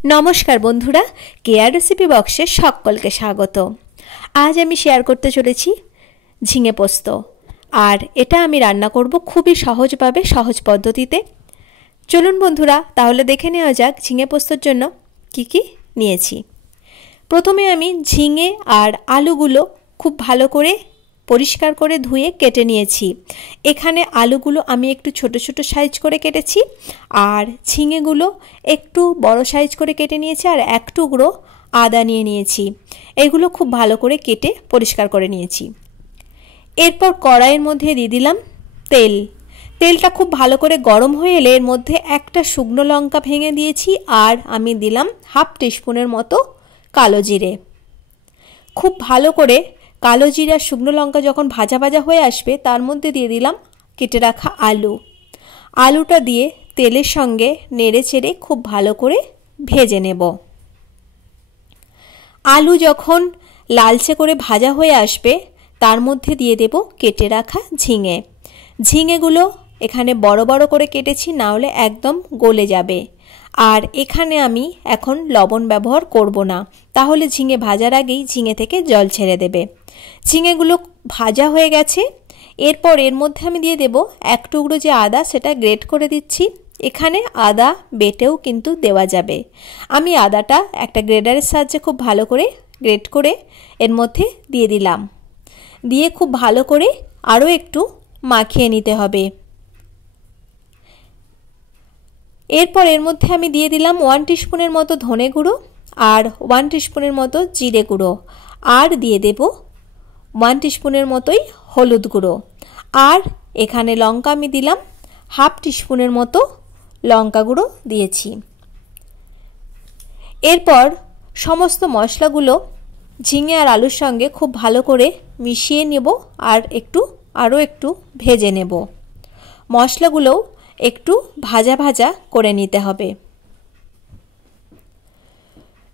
नमस्कार बंधुरा care recipe बक्से सकलके स्वागत। आज आमी शेयर करते चलेछि झिंगे पोस्त और एटा आमी रान्ना करब खूबई सहजभावे सहज पद्धतिते। चलुन बंधुरा ताहले देखे नेওয়া যাক झिंगे पोस्तर जन्य कि कि निয়েছি। प्रथमे आमी झिंगे और आलुगुलो खूब भालो करे परिष्कार करे धुए केटे निয়েছি। एखाने आलुगुलो आमी एकटू छोटो छोटो साइज करे केटेছি और झिंगेगुलो एकटू बड़ो साइज करे केटे निয়েছি और एक टुकरो आदा निয়ে নিয়েছি। एगुलो खूब भालो करे केटे परिष्कार करे निয়েছি। एरपर कड़ाइয়ের মধ্যে দিয়ে দিলাম তেল। তেলটা खूब भालो करे गरम হয়ে এলে এর মধ্যে একটা শুকনো লঙ্কা ভেঙে দিয়েছি আর আমি দিলাম হাফ টিস্পুনের মতো কালো জিরে। खूब भालो करे कालो जिरा शुकनो लंका जखन भाजा भाजा हो आसबे तार मध्य दिए दिलाम केटे रखा आलू। आलूटा दिए तेलेर संगे नेड़े चेड़े खूब भालो करे भेजे नेब। आलू जखन लालचे करे भाजा हो आसबे तार मध्य दिए देब केटे रखा झिंगे। झिंगेगुलो एखाने बड़ो बड़ो करे केटेछि ना होले एकदम गले जाबे। और एखाने आमी एखन लवण व्यवहार करब ना, ताहले झिंगे भाजार आगेई झिंगे थेके जल छेड़े देबे। झिंगेगुलो भाजा हो गेछे। एरपर एर मध्य आमी दिए देब एक टुकरो जे आदा सेटा ग्रेट करे दिচ্ছি। एखाने आदा बेटेও किन्तु देওয়া যাবে। आमी आदाटा একটা গ্রেডারের সাহায্যে खूब भालो करे ग्रेट करे एर मধ্যে দিয়ে দিলাম। দিয়ে खूब भालो करे आरो एकटू माखिয়ে নিতে হবে। एरपर एर मধ্যে आमी दिए दिलाम 1 टीस्पुनेर मतो धने गुঁড়ো और 1 टीस्पुनेर मतो जिरे गुঁড়ো और दिए देब 1 टीस्पुनेर मतोई हलुद गुঁড়ো और एखाने लंका आमी दिलाम हाफ टीस्पुनेर मतो लंका गुঁড়ো दिएछि। एरपर समस्त मशलागुलो झिंगे और आलुर संगे खूब भालो करे मिशिए नेब और आरो एकटू भेजे नेब। मशलागुलो एकटू भाजा भाजा करे निते हबे।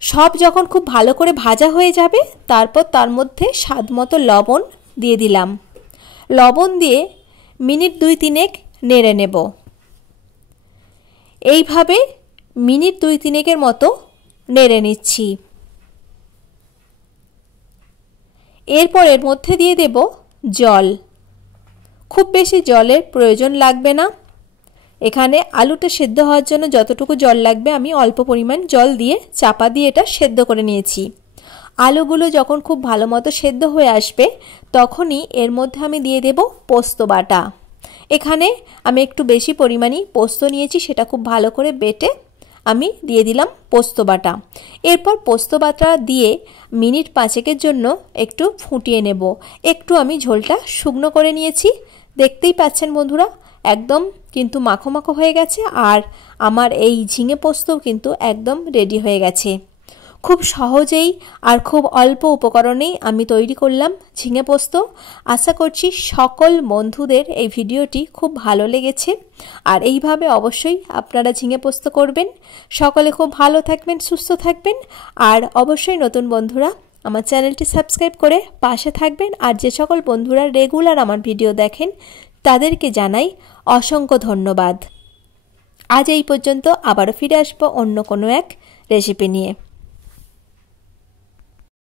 सब जखन खूब भालो करे भाजा हो जाबे तारपर तार मध्य स्वाद मतो लवण दिए दिलाम। लवण दिए मिनिट 2-3 नेड़े नेब। एइभावे मिनिट 2-3 मतो नेड़े निচ্ছি। एरपर एर मध्य दिए देब जल। खूब बेशी जलेर प्रयोजन लागबे ना। एखाने आलूटा सेদ্ধ हওয়ার জন্য যতটুকু জল লাগবে আমি অল্প পরিমাণ জল দিয়ে চাপা দিয়ে এটা সেদ্ধ করে নিয়েছি। আলুগুলো যখন খুব ভালো মতো সেদ্ধ হয়ে আসবে তখনই এর মধ্যে আমি দিয়ে দেব পোস্ত বাটা। এখানে আমি একটু বেশি পরিমাণই পোস্ত নিয়েছি, সেটা খুব ভালো করে বেটে আমি দিয়ে দিলাম পোস্ত বাটা। এরপর পোস্ত বাটা দিয়ে মিনিট 5 জন্য একটু ফুটিয়ে নেব। একটু আমি ঝোলটা শুকনো করে নিয়েছি। দেখতেই পাচ্ছেন বন্ধুরা एकदम किन्तु माखो माखो हो गेছে और आमार এই झिंगे पोस्तो किन्तु एकदम रेडी हो गेছে। खूब सहजेई और खूब अल्प उपकरणेई आमी तैरी करलाम झिंगे पोस्तो। आशा करछि सकल बंधुदेर এই ভিডিওটি खूब भालो लेगेছে और এইভাবে অবশ্যই আপনারা झिंगे पोस्तो করবেন। সকলে খুব ভালো থাকবেন, সুস্থ থাকবেন और অবশ্যই নতুন বন্ধুরা আমার চ্যানেলটি সাবস্ক্রাইব করে পাশে থাকবেন। আর যে সকল বন্ধুরা রেগুলার আমার ভিডিও দেখেন তাদেরকে জানাই অসংখ্য ধন্যবাদ। আজ এই পর্যন্ত, আবারও ফিরে আসবো অন্য কোনো এক রেসিপি নিয়ে।